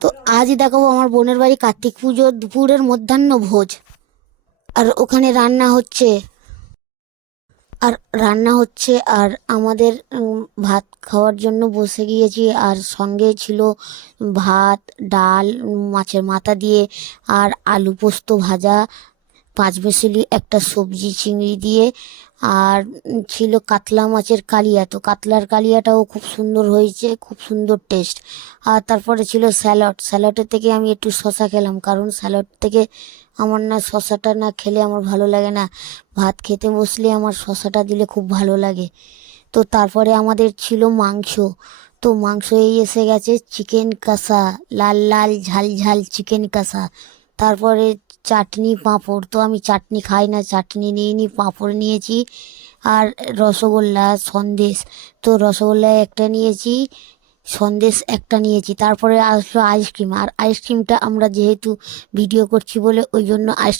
তো আজই দেখাবো আমার বোনের বাড়ি কার্তিক পুজো দুপুরের মধ্যাহ্ন ভোজ। আর ওখানে রান্না হচ্ছে আর আমাদের ভাত খাওয়ার জন্য বসে গিয়েছি। আর সঙ্গে ছিল ভাত, ডাল, মাছের মাথা দিয়ে, আর আলু পোস্ত ভাজা, পাঁচমেশালি একটা সবজি চিংড়ি দিয়ে, আর ছিল কাতলা মাছের কালিয়া। তো কাতলার কালিয়াটাও খুব সুন্দর হয়েছে, খুব সুন্দর টেস্ট। আর তারপরে ছিল স্যালাড। স্যালাডের থেকে আমি একটু শশা খেলাম, কারণ স্যালাড থেকে আমার না শশাটা না খেলে আমার ভালো লাগে না। ভাত খেতে বসলে আমার শশাটা দিলে খুব ভালো লাগে। তো তারপরে আমাদের ছিল মাংস। তো মাংস এই এসে গেছে চিকেন কষা, লাল লাল ঝাল ঝাল চিকেন কষা। তারপরে চাটনি, পাঁপড়। তো আমি চাটনি খাই না, চাটনি নিইনি, পাঁপড় নিয়েছি। আর রসগোল্লা, সন্দেশ। তো রসগোল্লা একটা নিয়েছি, সন্দেশ একটা নিয়েছি। তারপরে আসলো আইসক্রিম। আর আইসক্রিমটা আমরা যেহেতু ভিডিও করছি বলে ওই জন্য আইসক্রিম